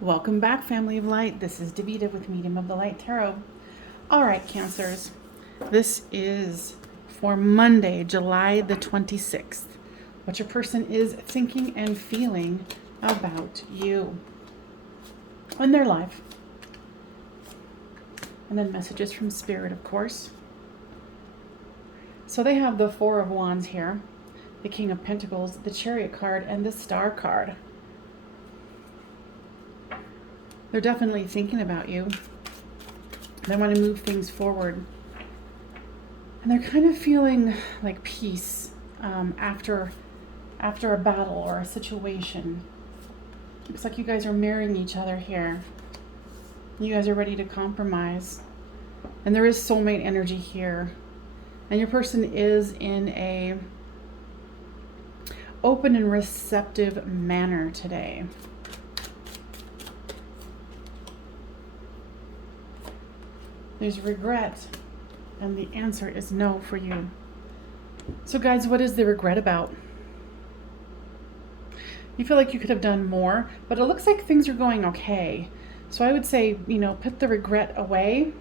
Welcome back, family of light. This is Davida with Medium of the Light Tarot. All right, Cancers. This is for Monday, July the 26th. What your person is thinking and feeling about you in their life. And then messages from Spirit, of course. So they have the Four of Wands here, the King of Pentacles, the Chariot card, and the Star card. They're definitely thinking about you. They want to move things forward. And they're kind of feeling like peace after a battle or a situation. Looks like you guys are marrying each other here. You guys are ready to compromise. And there is soulmate energy here. And your person is in a open and receptive manner today. There's regret, and the answer is no for you. So guys, what is the regret about? You feel like you could have done more, but it looks like things are going okay. So I would say, put the regret away.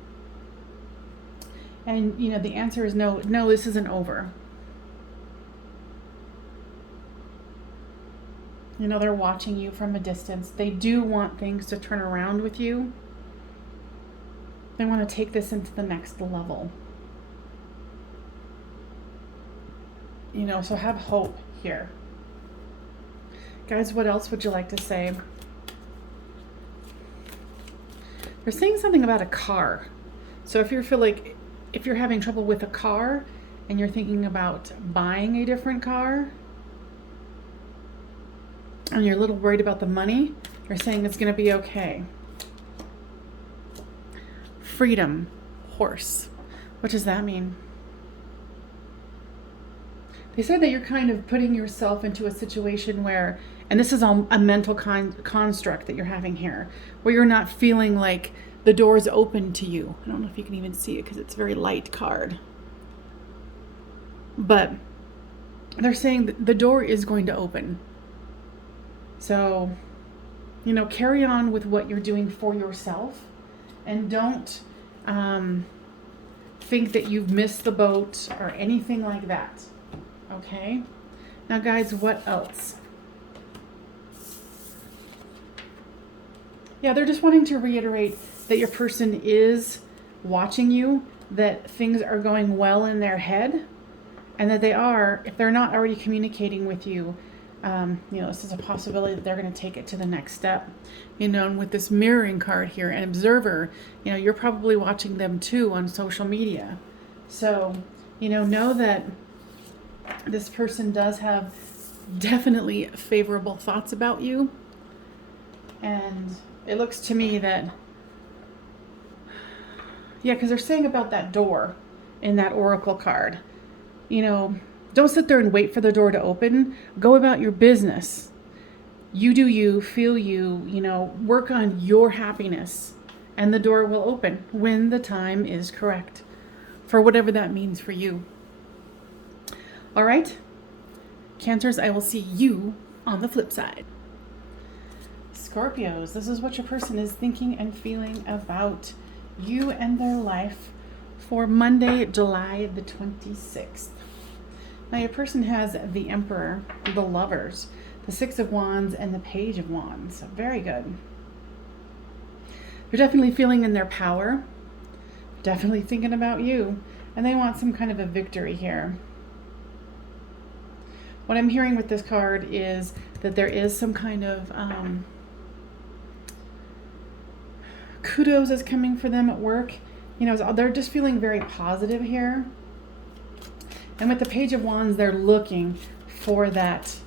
And, the answer is no, this isn't over. They're watching you from a distance. They do want things to turn around with you. They want to take this into the next level. So have hope here. Guys, what else would you like to say? They're saying something about a car. So if you're having trouble with a car and you're thinking about buying a different car and you're a little worried about the money, they're saying it's going to be okay. Freedom, horse. What does that mean? They said that you're kind of putting yourself into a situation where, and this is all a mental construct that you're having here, where you're not feeling like the door is open to you. I don't know if you can even see it because it's a very light card. But they're saying that the door is going to open. So, carry on with what you're doing for yourself. And don't think that you've missed the boat or anything like that. Okay? Now, guys, what else? Yeah, they're just wanting to reiterate that your person is watching you, that things are going well in their head, and that they are, if they're not already communicating with you, this is a possibility that they're going to take it to the next step. And with this mirroring card here, an observer, you're probably watching them too on social media. So, know that this person does have definitely favorable thoughts about you. And it looks to me that, because they're saying about that door in that oracle card, don't sit there and wait for the door to open. Go about your business. You do you, feel you, work on your happiness. And the door will open when the time is correct. For whatever that means for you. All right? Cancers, I will see you on the flip side. Scorpios, this is what your person is thinking and feeling about you and their life for Monday, July the 26th. Now your person has the Emperor, the Lovers, the Six of Wands, and the Page of Wands. Very good. They're definitely feeling in their power. Definitely thinking about you. And they want some kind of a victory here. What I'm hearing with this card is that there is some kind of kudos is coming for them at work. They're just feeling very positive here. And with the Page of Wands, they're looking for that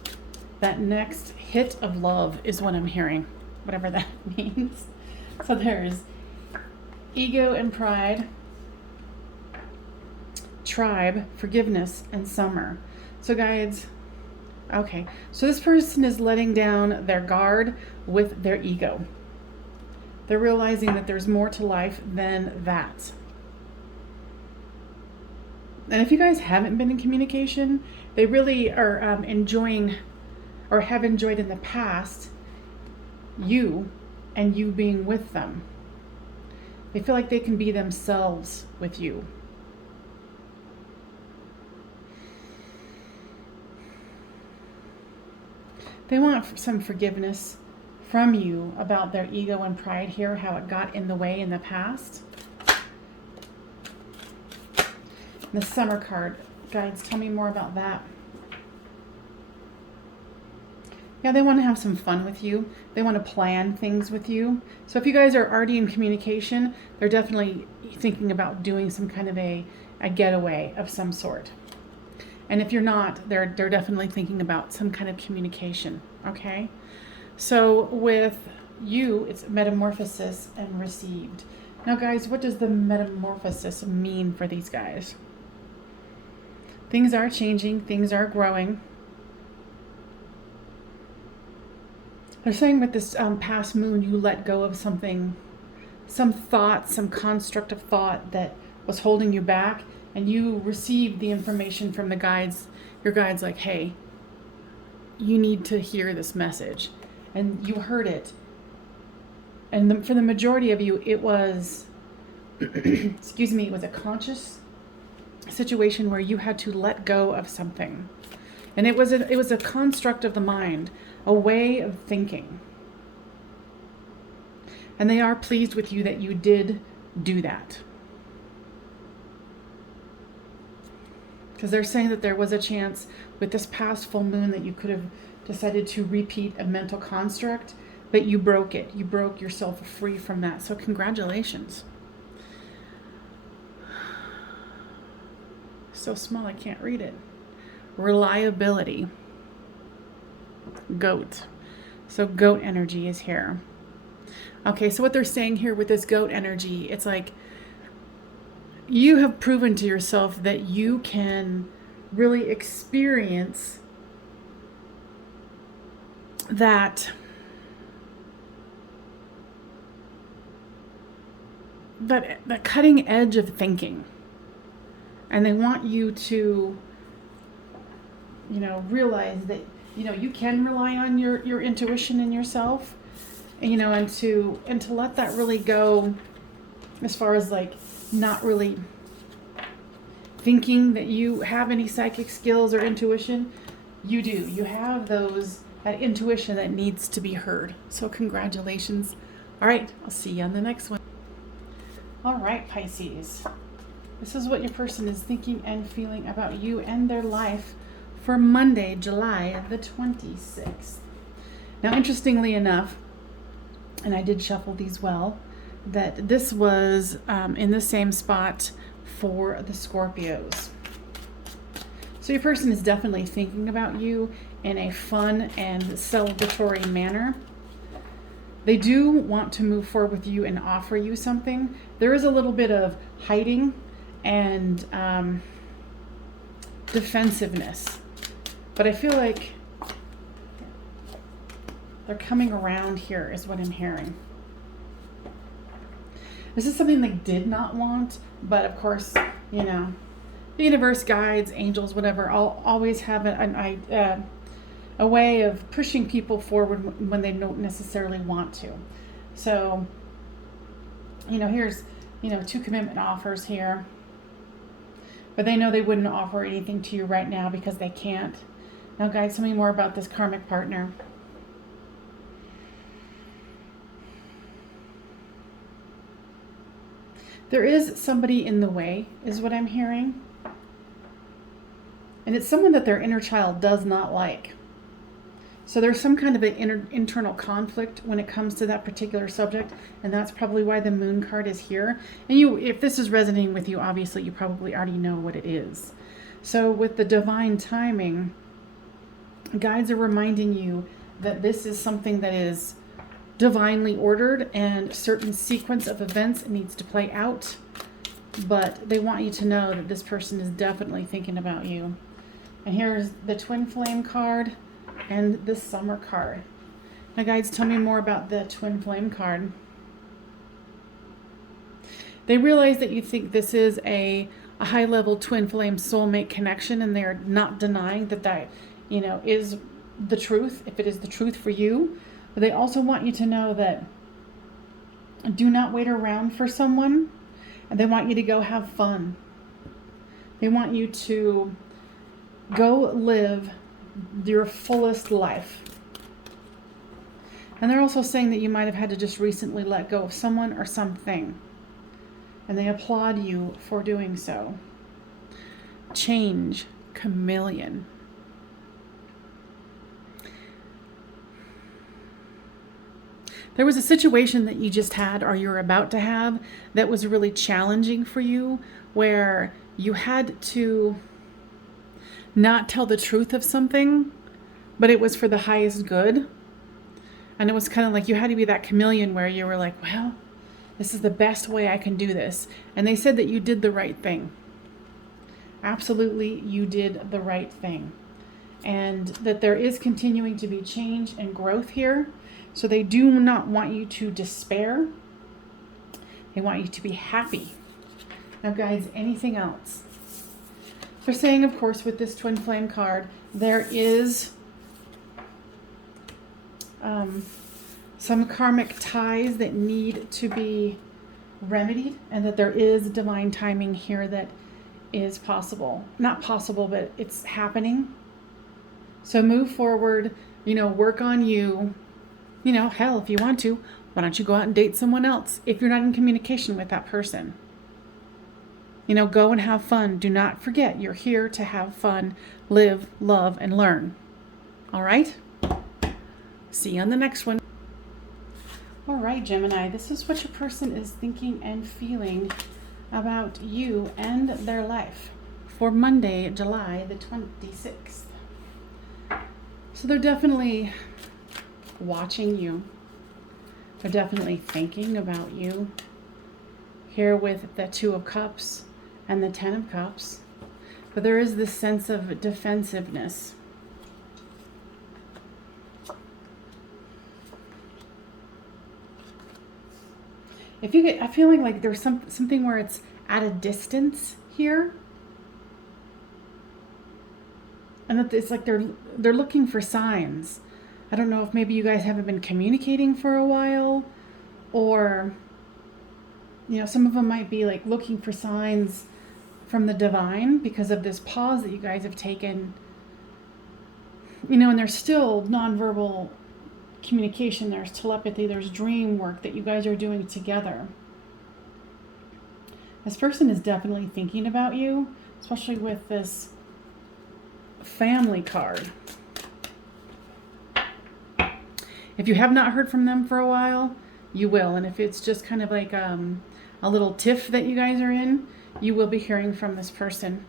next hit of love is what I'm hearing, whatever that means. So there's ego and pride, tribe, forgiveness, and summer. So guys, okay. So this person is letting down their guard with their ego. They're realizing that there's more to life than that. And if you guys haven't been in communication, they really are enjoying or have enjoyed in the past you and you being with them. They feel like they can be themselves with you. They want some forgiveness from you about their ego and pride here, how it got in the way in the past. The Summer card, guides, tell me more about that. Yeah, they want to have some fun with you. They want to plan things with you. So if you guys are already in communication, they're definitely thinking about doing some kind of a getaway of some sort. And if you're not, they're definitely thinking about some kind of communication, okay? So with you, it's metamorphosis and received. Now, guys, what does the metamorphosis mean for these guys? Things are changing. Things are growing. They're saying with this past moon, you let go of something, some thought, some construct of thought that was holding you back, and you received the information from the guides. Your guides like, hey, you need to hear this message. And you heard it. And for the majority of you, it was, excuse me, it was a conscious situation where you had to let go of something. And it was a construct of the mind, a way of thinking. And they are pleased with you that you did do that. Because they're saying that there was a chance with this past full moon that you could have decided to repeat a mental construct, but you broke it. You broke yourself free from that. So congratulations. So small I can't read it. Reliability. Goat. So goat energy is here. Okay, so what they're saying here with this goat energy, it's like you have proven to yourself that you can really experience that cutting edge of thinking. And they want you to, realize that, you can rely on your intuition in yourself, and to let that really go as far as like not really thinking that you have any psychic skills or intuition. You do. You have that intuition that needs to be heard. So congratulations. All right, I'll see you on the next one. All right, Pisces. This is what your person is thinking and feeling about you and their life for Monday, July the 26th. Now, interestingly enough, and I did shuffle these well, that this was in the same spot for the Scorpios. So your person is definitely thinking about you in a fun and celebratory manner. They do want to move forward with you and offer you something. There is a little bit of hiding and defensiveness. But I feel like they're coming around here is what I'm hearing. This is something they did not want, but of course, the universe, guides, angels, whatever, always have a way of pushing people forward when they don't necessarily want to. So, here's, 2 commitment offers here. But they know they wouldn't offer anything to you right now because they can't. Now, guys, tell me more about this karmic partner. There is somebody in the way, is what I'm hearing. And it's someone that their inner child does not like. So there's some kind of an internal conflict when it comes to that particular subject, and that's probably why the moon card is here. And if this is resonating with you, obviously you probably already know what it is. So with the divine timing, guides are reminding you that this is something that is divinely ordered and certain sequence of events needs to play out. But they want you to know that this person is definitely thinking about you. And here's the twin flame card and the summer card. Now, guides, tell me more about the twin flame card. They realize that you think this is a high-level twin flame soulmate connection, and they're not denying that is the truth, if it is the truth for you. But they also want you to know that Do not wait around for someone. They want you to go have fun. They want you to go live your fullest life. And they're also saying that you might have had to just recently let go of someone or something. And they applaud you for doing so. Change, chameleon. There was a situation that you just had or you're about to have that was really challenging for you, where you had to not tell the truth of something, but it was for the highest good. And it was kind of like you had to be that chameleon where you were like, well, this is the best way I can do this. And they said that you did the right thing. Absolutely, you did the right thing. And that there is continuing to be change and growth here. So they do not want you to despair. They want you to be happy. Now, guys, anything else? They're saying, of course, with this twin flame card, there is some karmic ties that need to be remedied, and that there is divine timing here that is possible. Not possible, but it's happening. So move forward, work on you. Hell, if you want to, why don't you go out and date someone else if you're not in communication with that person? Go and have fun. Do not forget, you're here to have fun, live, love, and learn. All right? See you on the next one. All right, Gemini, this is what your person is thinking and feeling about you and their life for Monday, July the 26th. So they're definitely watching you. They're definitely thinking about you. Here with the Two of Cups and the Ten of Cups. But there is this sense of defensiveness. If you get, I'm feeling like there's something where it's at a distance here. And that it's like they're looking for signs. I don't know if maybe you guys haven't been communicating for a while, or some of them might be like looking for signs from the divine because of this pause that you guys have taken. And there's still nonverbal communication, there's telepathy, there's dream work that you guys are doing together. This person is definitely thinking about you, especially with this family card. If you have not heard from them for a while, you will. And if it's just kind of like a little tiff that you guys are in, you will be hearing from this person.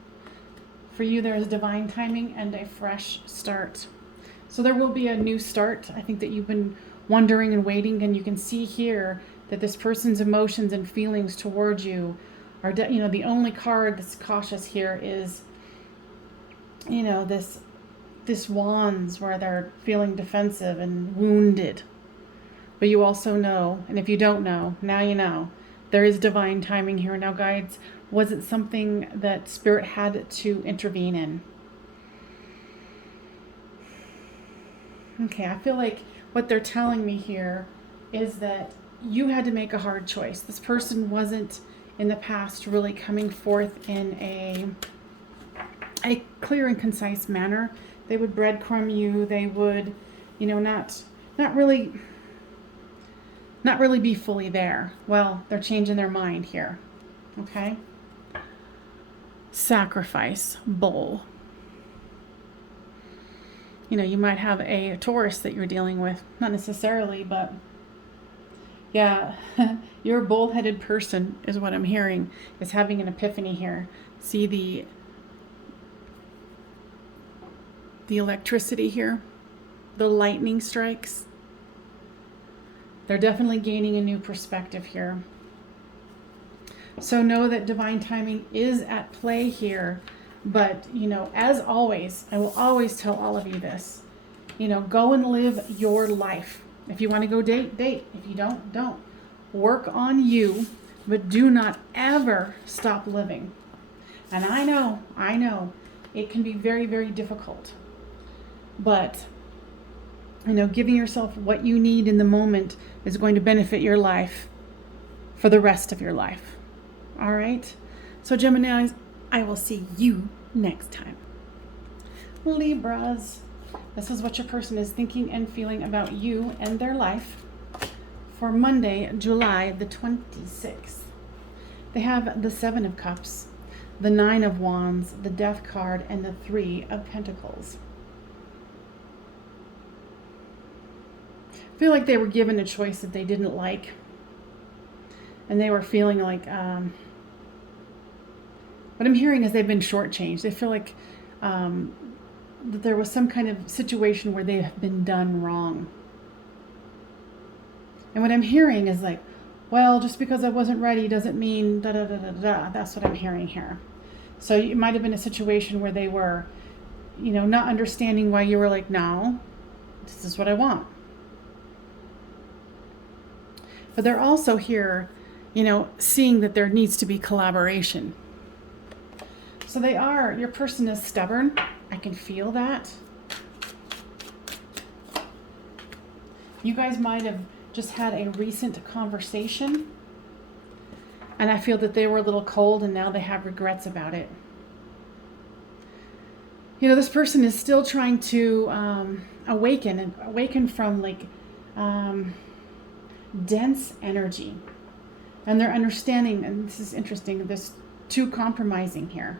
For you, there's divine timing and a fresh start. So there will be a new start. I think that you've been wondering and waiting, and you can see here that this person's emotions and feelings towards you are, the only card that's cautious here is, this wands where they're feeling defensive and wounded. But you also know, and if you don't know, now you know, there is divine timing here. Now, guides, was it something that Spirit had to intervene in? Okay, I feel like what they're telling me here is that you had to make a hard choice. This person wasn't in the past really coming forth in a clear and concise manner. They would breadcrumb you. They would, not really be fully there. Well, they're changing their mind here. Okay? Sacrifice, bull. You might have a Taurus that you're dealing with. Not necessarily, but yeah, your bull-headed person is what I'm hearing, is having an epiphany here. See the electricity here? The lightning strikes. They're definitely gaining a new perspective here. So know that divine timing is at play here. But, as always, I will always tell all of you this. Go and live your life. If you want to go date, date. If you don't, don't. Work on you, but do not ever stop living. And I know, it can be very, very difficult. But, giving yourself what you need in the moment is going to benefit your life for the rest of your life. All right? So Geminis, I will see you next time. Libras, this is what your person is thinking and feeling about you and their life for Monday, July the 26th. They have the 7 of Cups, the 9 of Wands, the Death card, and the 3 of Pentacles. I feel like they were given a choice that they didn't like. And they were feeling like, what I'm hearing is they've been shortchanged. They feel like that there was some kind of situation where they have been done wrong. And what I'm hearing is like, well, just because I wasn't ready doesn't mean da da da da da. That's what I'm hearing here. So it might have been a situation where they were, not understanding why you were like, no, this is what I want. But they're also here, seeing that there needs to be collaboration. So your person is stubborn. I can feel that. You guys might have just had a recent conversation, and I feel that they were a little cold and now they have regrets about it. This person is still trying to awaken from dense energy, and they're understanding, and this is interesting, there's 2 compromising here.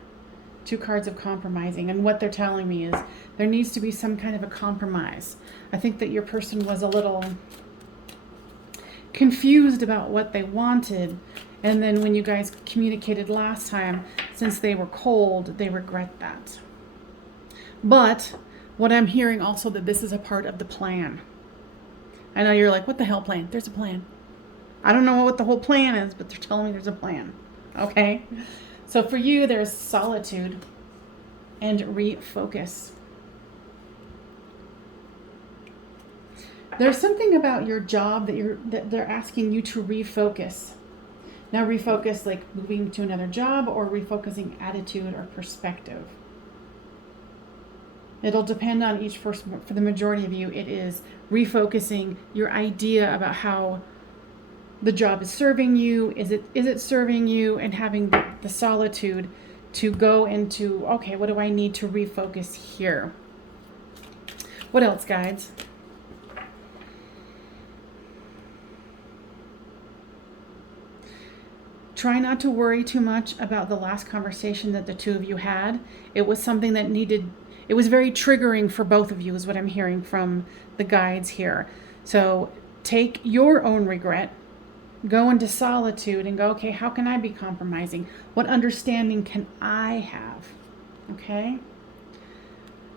2 cards of compromising, and what they're telling me is there needs to be some kind of a compromise. I think that your person was a little confused about what they wanted, and then when you guys communicated last time, since they were cold, they regret that. But what I'm hearing also, that this is a part of the plan. I know you're like, what the hell plan? There's a plan. I don't know what the whole plan is, but they're telling me there's a plan. Okay? So for you, there's solitude and refocus. There's something about your job that they're asking you to refocus. Now refocus like moving to another job, or refocusing attitude or perspective. It'll depend on each person. For the majority of you, it is refocusing your idea about how the job is serving you. Is it serving you? And having the solitude to go into, okay, what do I need to refocus here? What else, guides? Try not to worry too much about the last conversation that the 2 of you had. It was something that it was very triggering for both of you, is what I'm hearing from the guides here. So take your own regret, go into solitude and go, okay, how can I be compromising? What understanding can I have? Okay?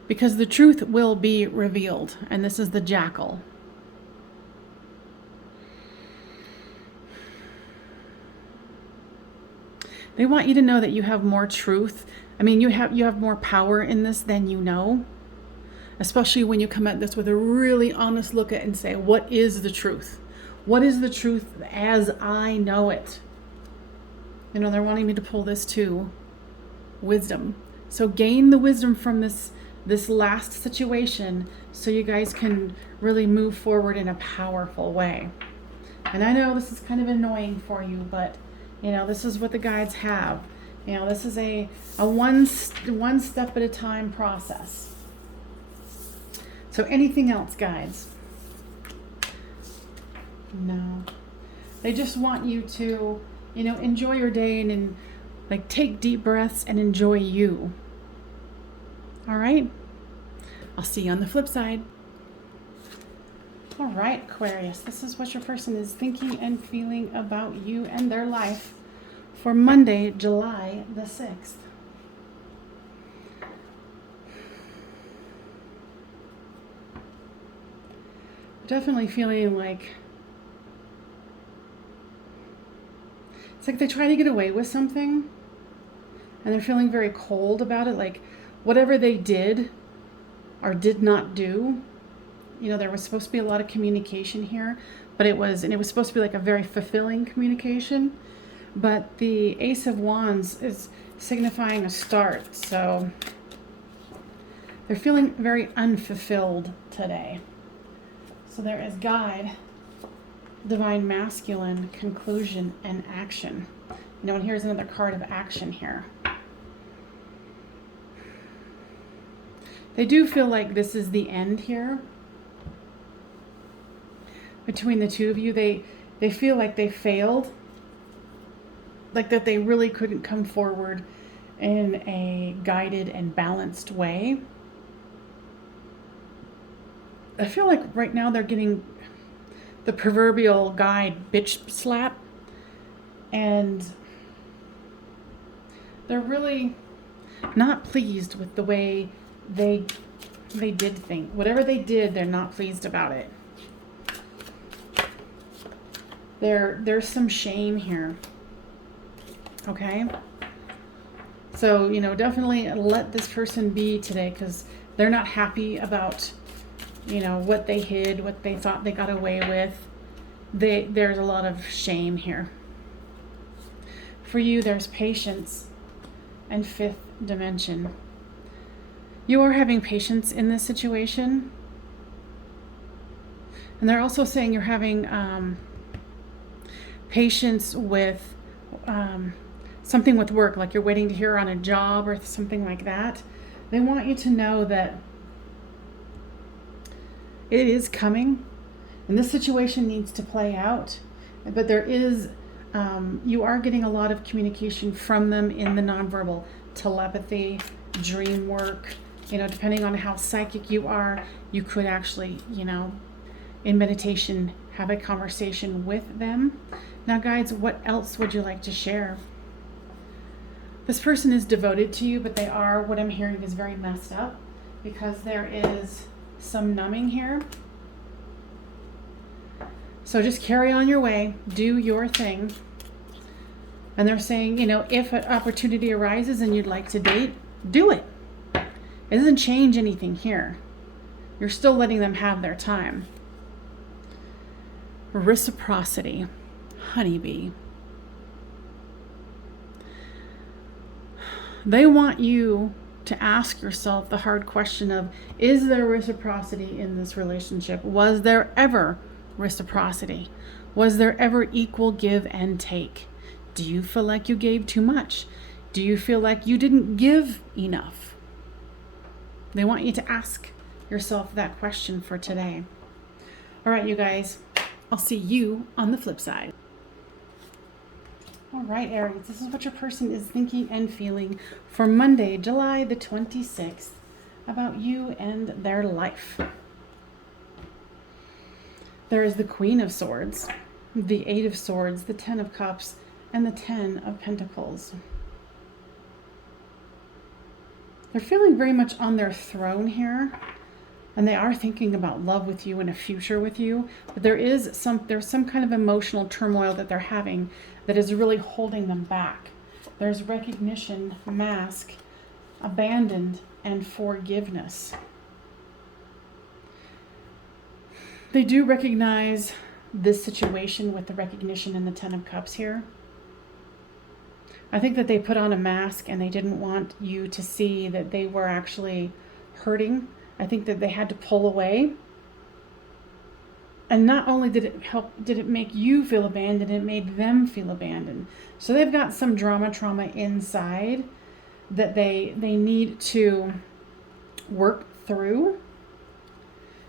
Because the truth will be revealed, and this is the Jackal. They want you to know that you have more truth. I mean, you have more power in this than you know. Especially when you come at this with a really honest look at it and say, what is the truth? What is the truth as I know it? They're wanting me to pull this too. Wisdom. So gain the wisdom from this last situation so you guys can really move forward in a powerful way. And I know this is kind of annoying for you, but this is what the guides have. This is a one step at a time process. So anything else, guides? No. They just want you to, enjoy your day and take deep breaths and enjoy you. All right? I'll see you on the flip side. All right, Aquarius, this is what your person is thinking and feeling about you and their life for Monday, July the 6th. Definitely feeling like it's like they try to get away with something and they're feeling very cold about it, like whatever they did or did not do. There was supposed to be a lot of communication here, but it was supposed to be like a very fulfilling communication. But the Ace of Wands is signifying a start, so they're feeling very unfulfilled today. So there is guide Divine Masculine, conclusion, and action. You know, and here's another card of action here. They do feel like this is the end here. Between the two of you, they feel like they failed. Like that they really couldn't come forward in a guided and balanced way. I feel like right now they're getting the proverbial guide bitch slap, and they're really not pleased with the way they did things. Whatever they did, they're not pleased about it. There's some shame here. Okay? So, you know, definitely let this person be today, because they're not happy about, you know, what they hid, what they thought they got away with. There's a lot of shame here. For you, there's patience and fifth dimension. You are having patience in this situation. And they're also saying you're having patience with something with work, like you're waiting to hear on a job or something like that. They want you to know that it is coming, and this situation needs to play out. But there is, you are getting a lot of communication from them in the nonverbal, telepathy, dream work. You know, depending on how psychic you are, you could actually, you know, in meditation, have a conversation with them. Now, guides, what else would you like to share? This person is devoted to you, but they are, what I'm hearing is very messed up, because there is some numbing here. So just carry on your way, do your thing. And they're saying, you know, if an opportunity arises and you'd like to date, do it. It doesn't change anything here. You're still letting them have their time. Reciprocity, honeybee. They want you to ask yourself the hard question of, is there reciprocity in this relationship? Was there ever reciprocity? Was there ever equal give and take? Do you feel like you gave too much? Do you feel like you didn't give enough? They want you to ask yourself that question for today. All right, you guys, I'll see you on the flip side. All right, Aries, this is what your person is thinking and feeling for Monday, July the 26th, about you and their life. There is the Queen of Swords, the Eight of Swords, the Ten of Cups, and the Ten of Pentacles. They're feeling very much on their throne here, and they are thinking about love with you and a future with you, but there's some kind of emotional turmoil that they're having that is really holding them back. There's recognition, mask, abandoned, and forgiveness. They do recognize this situation with the recognition in the Ten of Cups here. I think that they put on a mask and they didn't want you to see that they were actually hurting. I think that they had to pull away. And not only did it make you feel abandoned, it made them feel abandoned. So they've got some trauma inside that they need to work through.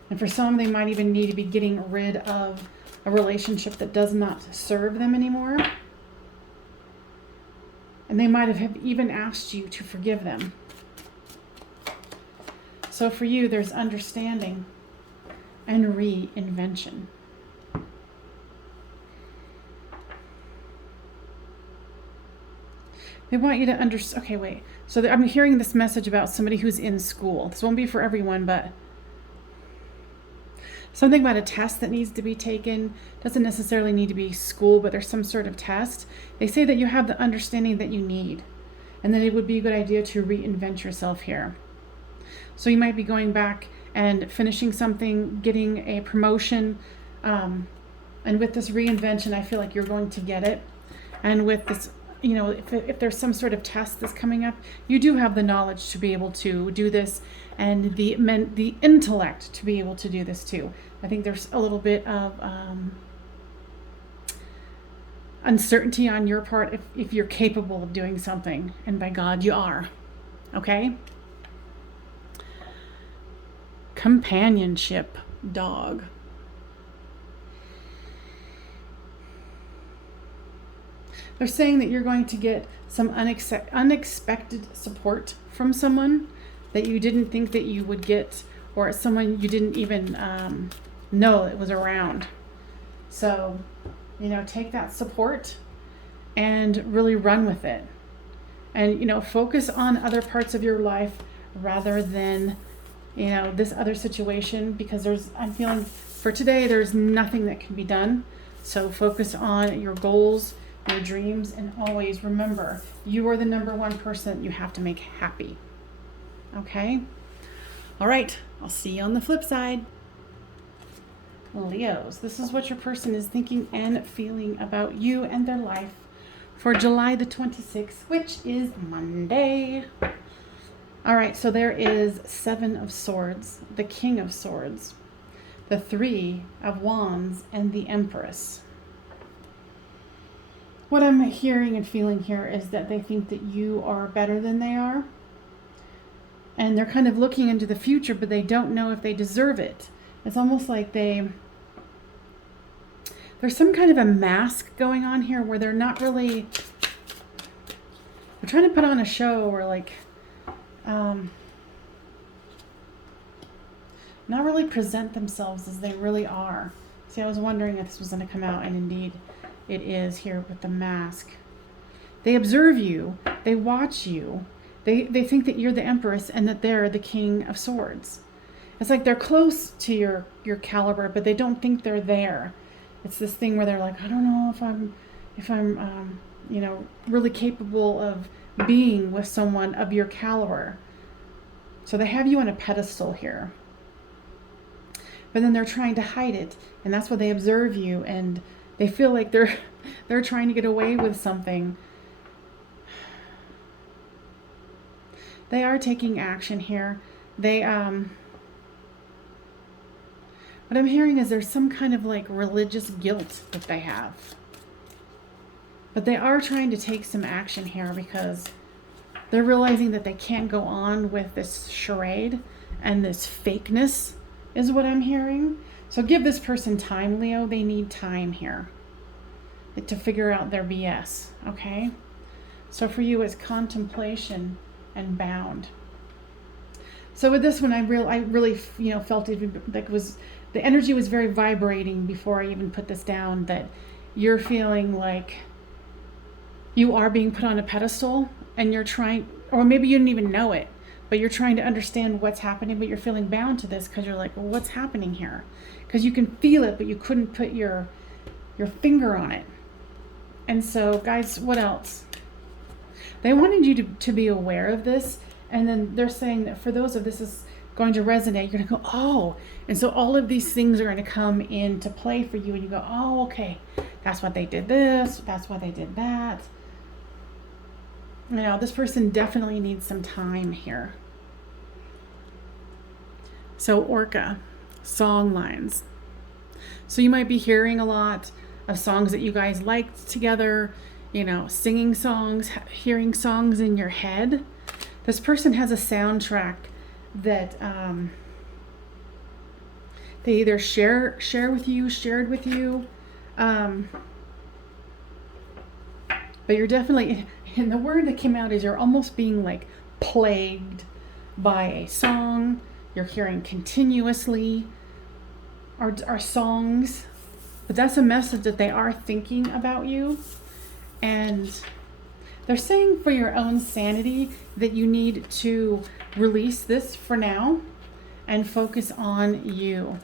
And for some, they might even need to be getting rid of a relationship that does not serve them anymore. And they might have even asked you to forgive them. So for you, there's understanding and reinvention. They want you to understand. Okay, wait. So I'm hearing this message about somebody who's in school. This won't be for everyone, but something about a test that needs to be taken. Doesn't necessarily need to be school, but there's some sort of test. They say that you have the understanding that you need, and that it would be a good idea to reinvent yourself here. So you might be going back and finishing something, getting a promotion, and with this reinvention, I feel like you're going to get it. And with this, you know, if there's some sort of test that's coming up, you do have the knowledge to be able to do this, and the intellect to be able to do this too. I think there's a little bit of uncertainty on your part if you're capable of doing something. And by God, you are. Okay? Companionship, dog. They're saying that you're going to get some unexpected support from someone that you didn't think that you would get, or someone you didn't even know it was around. So, take that support and really run with it. And, focus on other parts of your life rather than, this other situation, because I'm feeling for today, there's nothing that can be done. So focus on your goals, your dreams, and always remember, you are the number one person you have to make happy. Okay? All right. I'll see you on the flip side. Leos, this is what your person is thinking and feeling about you and their life for July the 26th, which is Monday. All right, so there is 7 of Swords, the King of Swords, the 3 of Wands, and the Empress. What I'm hearing and feeling here is that they think that you are better than they are. And they're kind of looking into the future, but they don't know if they deserve it. It's almost like there's some kind of a mask going on here where they're not really, they're trying to put on a show or not really present themselves as they really are. See, I was wondering if this was going to come out, and indeed it is here with the mask. They observe you, they watch you, they think that you're the Empress and that they're the King of Swords. It's like they're close to your caliber, but they don't think they're there. It's this thing where they're like, I don't know if I'm really capable of being with someone of your caliber. So they have you on a pedestal here. But then they're trying to hide it, and that's why they observe you, and they feel like they're trying to get away with something. They are taking action here. They what I'm hearing is there's some kind of religious guilt that they have. But they are trying to take some action here because they're realizing that they can't go on with this charade and this fakeness is what I'm hearing. So give this person time, Leo. They need time here to figure out their BS, okay? So for you, it's contemplation and bound. So with this one, I really felt it like the energy was very vibrating before I even put this down, that you're feeling like you are being put on a pedestal and you're trying, or maybe you didn't even know it, but you're trying to understand what's happening, but you're feeling bound to this because you're like, well, what's happening here? Because you can feel it, but you couldn't put your finger on it. And so, guys, what else? They wanted you to be aware of this, and then they're saying that for those of this is going to resonate, you're going to go, oh, and so all of these things are going to come into play for you, and you go, oh, okay, that's why they did this, that's why they did that. This person definitely needs some time here. So Orca, song lines. So you might be hearing a lot of songs that you guys liked together, singing songs, hearing songs in your head. This person has a soundtrack that they either shared with you, but you're definitely, and the word that came out is you're almost being plagued by a song. You're hearing continuously our songs, but that's a message that they are thinking about you. And they're saying for your own sanity that you need to release this for now and focus on you.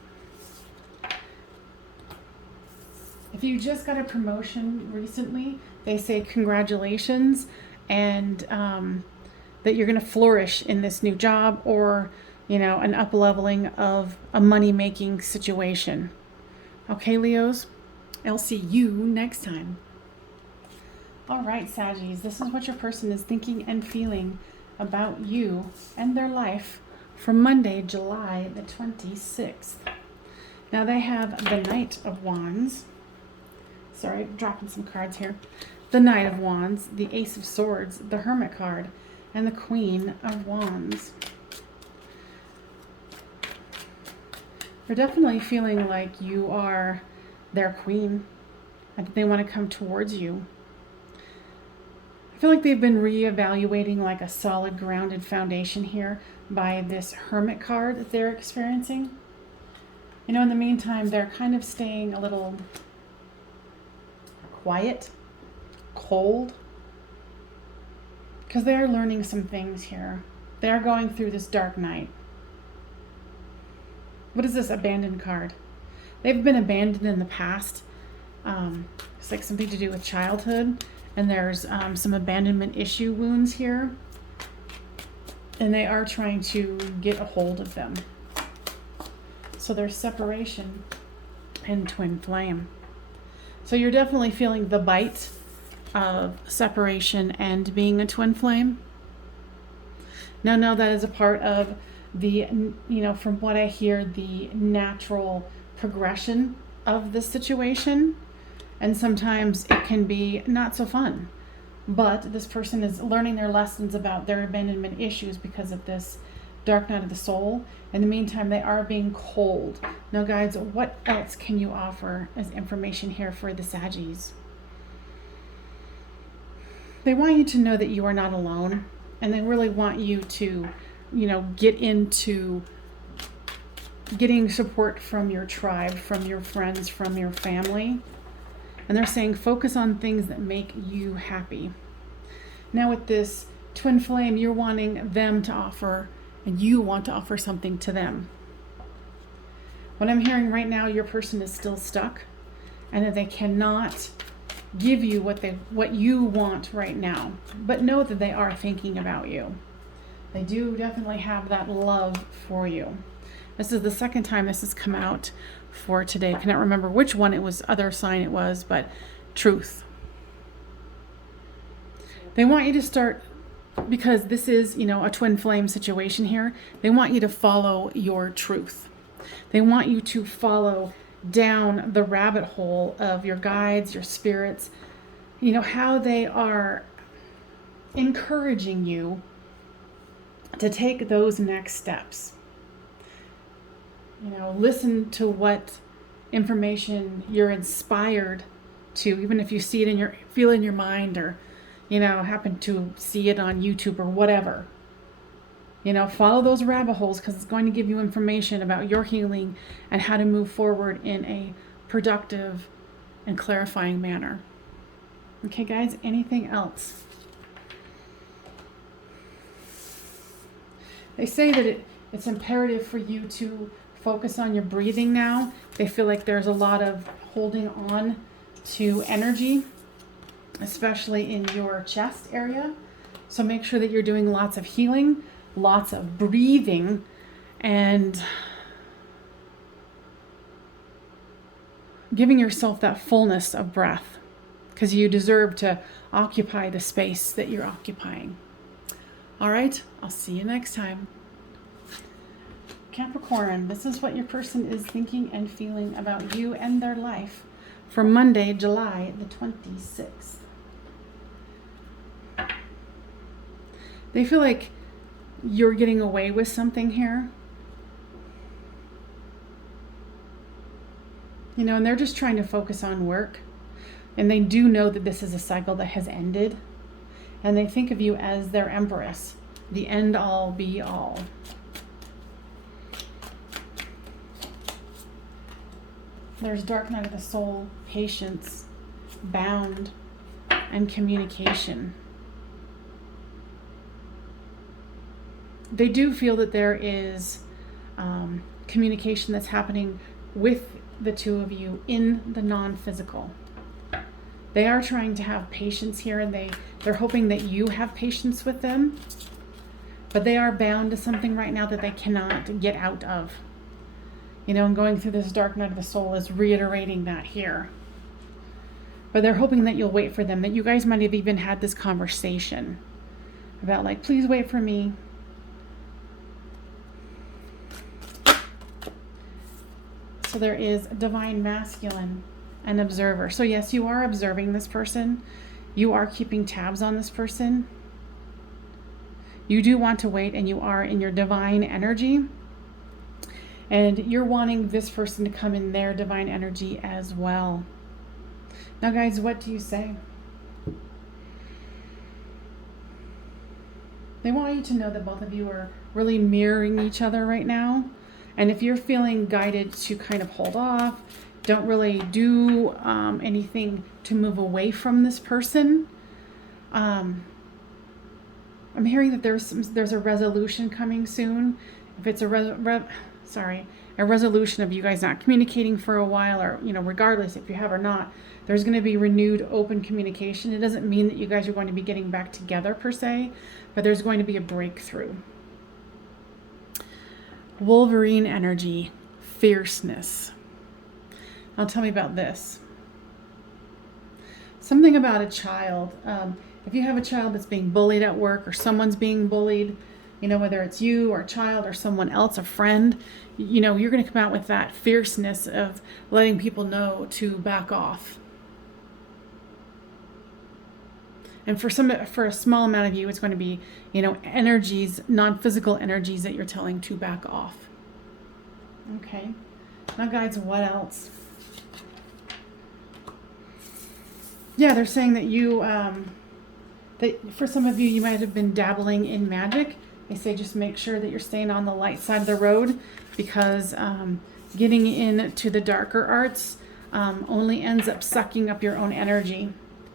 If you just got a promotion recently, they say congratulations, and that you're going to flourish in this new job, or an up-leveling of a money-making situation. Okay, Leos? I'll see you next time. All right, Saggies, this is what your person is thinking and feeling about you and their life for Monday, July the 26th. Now they have the Knight of Wands, Sorry, I'm dropping some cards here. The Knight of Wands, the Ace of Swords, the Hermit card, and the Queen of Wands. They're definitely feeling like you are their queen. I think they want to come towards you. I feel like they've been reevaluating like a solid grounded foundation here by this Hermit card that they're experiencing. You know, in the meantime, they're kind of staying a little quiet, cold, because they are learning some things here. They are going through this dark night. What is this abandoned card? They've been abandoned in the past. It's like something to do with childhood, and there's some abandonment issue wounds here, and they are trying to get a hold of them. So there's separation and twin flame. So you're definitely feeling the bite of separation and being a twin flame. Now that is a part of the, from what I hear, the natural progression of the situation. And sometimes it can be not so fun. But this person is learning their lessons about their abandonment issues because of this dark night of the soul. In the meantime, they are being cold. Now, guys, what else can you offer as information here for the Saggies? They want you to know that you are not alone, and they really want you to, get into getting support from your tribe, from your friends, from your family. And they're saying focus on things that make you happy. Now with this twin flame, you're wanting them to offer, and you want to offer something to them. What I'm hearing right now, your person is still stuck, and that they cannot give you what you want right now. But know that they are thinking about you. They do definitely have that love for you. This is the second time this has come out for today. I cannot remember which one it was, other sign it was, but truth. They want you to start, because this is, a twin flame situation here. They want you to follow your truth. They want you to follow down the rabbit hole of your guides, your spirits, how they are encouraging you to take those next steps. Listen to what information you're inspired to, even if you see it feel in your mind, or, happen to see it on YouTube or whatever. Follow those rabbit holes, because it's going to give you information about your healing and how to move forward in a productive and clarifying manner. Okay, guys, anything else? They say that it's imperative for you to focus on your breathing now. They feel like there's a lot of holding on to energy, especially in your chest area. So make sure that you're doing lots of healing, lots of breathing, and giving yourself that fullness of breath, because you deserve to occupy the space that you're occupying. All right, I'll see you next time. Capricorn, this is what your person is thinking and feeling about you and their life for Monday, July the 26th. They feel like you're getting away with something here. And they're just trying to focus on work. And they do know that this is a cycle that has ended. And they think of you as their empress, the end all be all. There's dark night of the soul, patience, bound, and communication. They do feel that there is communication that's happening with the two of you in the non-physical. They are trying to have patience here, and they're hoping that you have patience with them, but they are bound to something right now that they cannot get out of. And going through this dark night of the soul is reiterating that here. But they're hoping that you'll wait for them, that you guys might have even had this conversation about, like, please wait for me. So there is divine masculine an observer. So yes, you are observing this person. You are keeping tabs on this person. You do want to wait, and you are in your divine energy. And you're wanting this person to come in their divine energy as well. Now, guys, what do you say? They want you to know that both of you are really mirroring each other right now. And if you're feeling guided to kind of hold off, don't really do anything to move away from this person. I'm hearing that there's a resolution coming soon. If it's a resolution of you guys not communicating for a while, or regardless if you have or not, there's going to be renewed open communication. It doesn't mean that you guys are going to be getting back together per se, but there's going to be a breakthrough. Wolverine energy, fierceness. Now tell me about this. Something about a child. If you have a child that's being bullied at work, or someone's being bullied, whether it's you or a child or someone else, a friend, you're going to come out with that fierceness of letting people know to back off. And for a small amount of you, it's going to be, energies, non-physical energies that you're telling to back off. Okay. Now, guys, what else? Yeah, they're saying that that for some of you, you might have been dabbling in magic. They say just make sure that you're staying on the light side of the road, because getting into the darker arts only ends up sucking up your own energy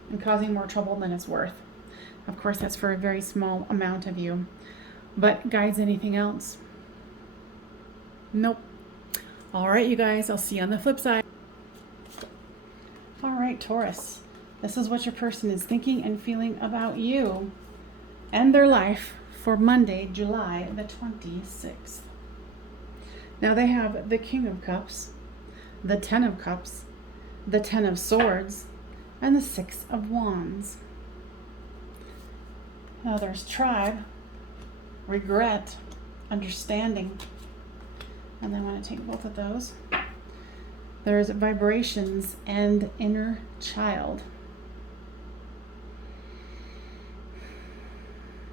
and causing more trouble than it's worth. Of course, that's for a very small amount of you. But guys, anything else? Nope. All right, you guys, I'll see you on the flip side. All right, Taurus. This is what your person is thinking and feeling about you and their life for Monday, July the 26th. Now they have the King of Cups, the Ten of Cups, the Ten of Swords, and the Six of Wands. Now there's tribe, regret, understanding, and I want to take both of those. There's vibrations and inner child.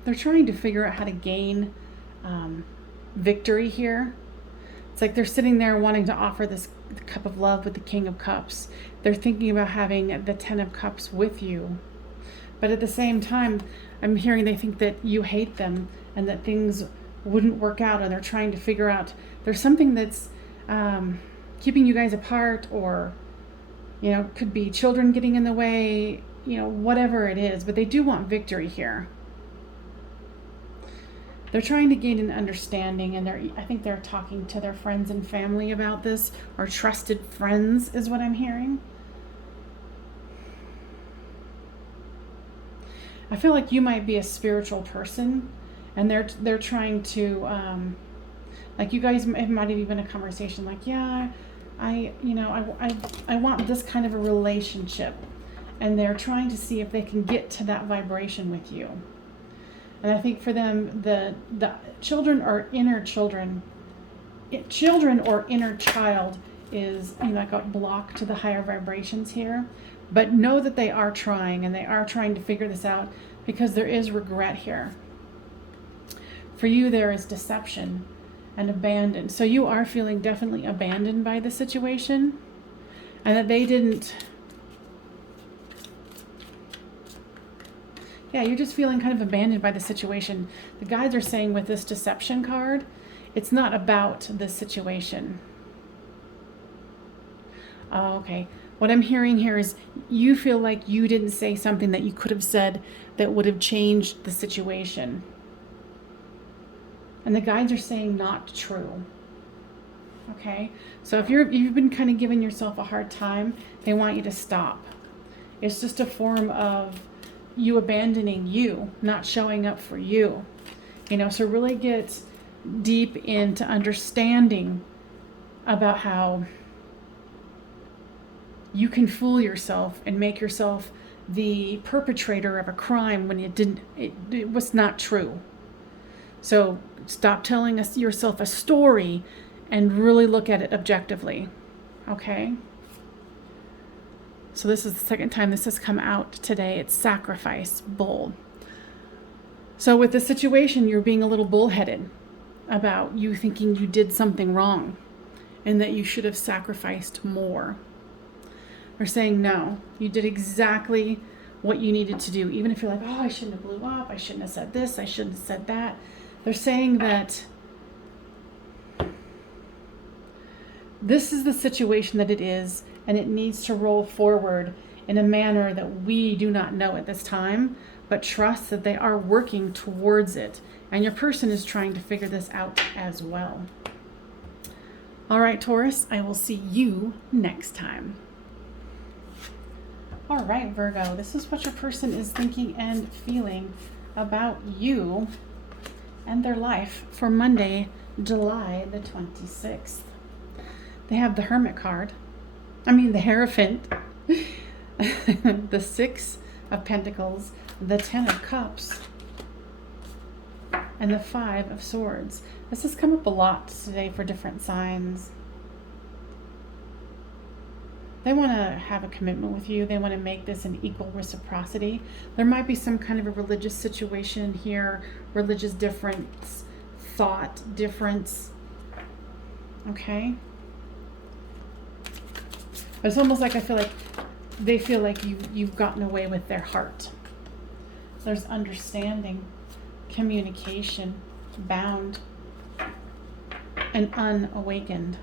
They're trying to figure out how to gain victory here. It's like they're sitting there wanting to offer this cup of love with the King of Cups. They're thinking about having the Ten of Cups with you. But at the same time, I'm hearing they think that you hate them and that things wouldn't work out, and they're trying to figure out there's something that's keeping you guys apart, or could be children getting in the way, whatever it is, but they do want victory here. They're trying to gain an understanding, and I think they're talking to their friends and family about this, or trusted friends is what I'm hearing. I feel like you might be a spiritual person, and they're trying to, like you guys might have even a conversation like, yeah, I want this kind of a relationship, and they're trying to see if they can get to that vibration with you. And I think for them, the children or inner children, or inner child is got blocked to the higher vibrations here. But know that they are trying, and they are trying to figure this out, because there is regret here. For you, there is deception and abandoned. So you are feeling definitely abandoned by the situation, and that they didn't. Yeah, you're just feeling kind of abandoned by the situation. The guides are saying with this deception card, it's not about this situation. Oh, okay. What I'm hearing here is you feel like you didn't say something that you could have said that would have changed the situation. And the guides are saying not true. Okay? So if you've been kind of giving yourself a hard time, they want you to stop. It's just a form of you abandoning you, not showing up for you. So really get deep into understanding about how you can fool yourself and make yourself the perpetrator of a crime when it was not true. So stop telling yourself a story and really look at it objectively. Okay? So this is the second time this has come out today. It's sacrifice, bull. So with this situation, you're being a little bullheaded about you thinking you did something wrong and that you should have sacrificed more. They're saying, no, you did exactly what you needed to do. Even if you're like, oh, I shouldn't have blew up. I shouldn't have said this. I shouldn't have said that. They're saying that this is the situation that it is, and it needs to roll forward in a manner that we do not know at this time, but trust that they are working towards it. And your person is trying to figure this out as well. All right, Taurus, I will see you next time. All right, Virgo, this is what your person is thinking and feeling about you and their life for Monday, July the 26th. They have the Hermit card. The Hierophant. The Six of Pentacles, the Ten of Cups, and the Five of Swords. This has come up a lot today for different signs. They want to have a commitment with you. They want to make this an equal reciprocity. There might be some kind of a religious situation here, religious difference, thought difference. Okay? But it's almost like I feel like they feel like you've gotten away with their heart. There's understanding, communication, bound, and unawakened.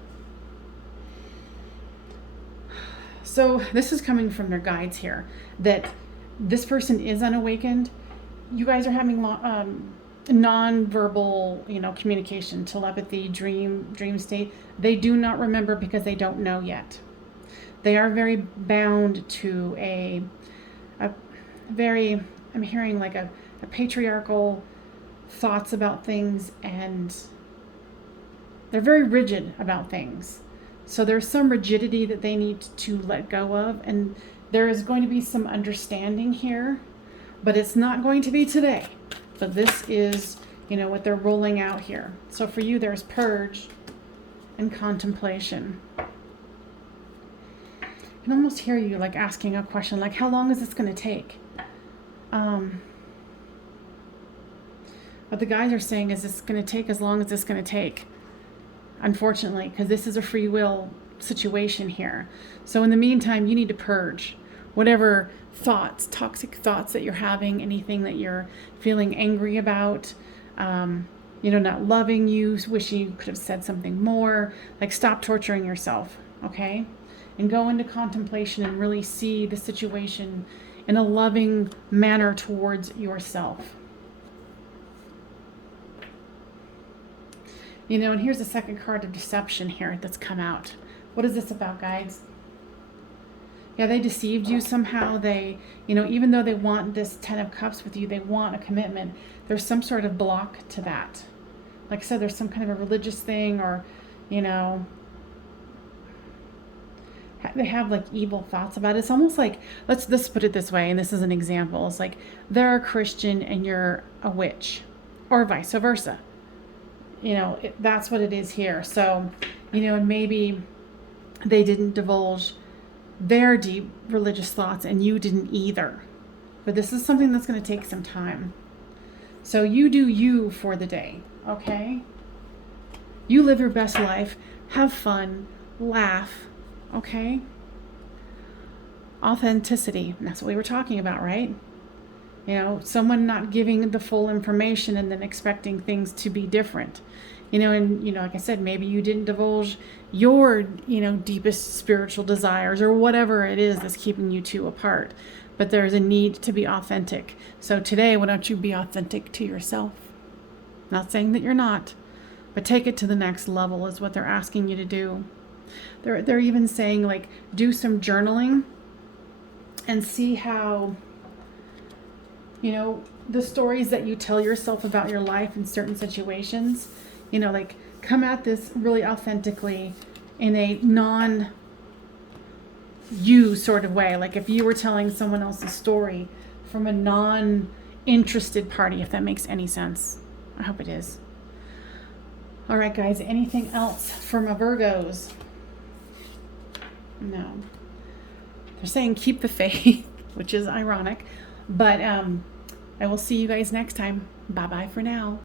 So this is coming from their guides here, that this person is unawakened. You guys are having non-verbal, communication, telepathy, dream state. They do not remember because they don't know yet. They are very bound to a very, I'm hearing like a patriarchal thoughts about things, and they're very rigid about things. So there's some rigidity that they need to let go of, and there is going to be some understanding here, but it's not going to be today. But this is, what they're rolling out here. So for you, there's purge and contemplation. I can almost hear you like asking a question, like, how long is this going to take? What the guys are saying is it's going to take as long as it's going to take. Unfortunately, because this is a free will situation here. So in the meantime, you need to purge whatever thoughts, toxic thoughts that you're having, anything that you're feeling angry about, not loving you, wishing you could have said something more. Like, stop torturing yourself, okay? And go into contemplation and really see the situation in a loving manner towards yourself. And here's the second card of deception here that's come out. What is this about, guys? Yeah, they deceived you somehow. They, even though they want this Ten of Cups with you, they want a commitment. There's some sort of block to that. Like I said, there's some kind of a religious thing, or, they have like evil thoughts about it. It's almost like, let's put it this way, and this is an example. It's like they're a Christian and you're a witch, or vice versa. That's what it is here. So, and maybe they didn't divulge their deep religious thoughts and you didn't either. But this is something that's going to take some time. So you do you for the day, okay? You live your best life, have fun, laugh, okay? Authenticity, that's what we were talking about, right? Someone not giving the full information and then expecting things to be different. Like I said, maybe you didn't divulge your, deepest spiritual desires or whatever it is that's keeping you two apart. But there's a need to be authentic. So today, why don't you be authentic to yourself? Not saying that you're not, but take it to the next level is what they're asking you to do. They're even saying, like, do some journaling and see how, the stories that you tell yourself about your life in certain situations, like, come at this really authentically in a non-you sort of way. Like if you were telling someone else's story from a non-interested party, if that makes any sense. I hope it is. All right, guys, anything else for my Virgos? No. They're saying keep the faith, which is ironic. But I will see you guys next time. Bye-bye for now.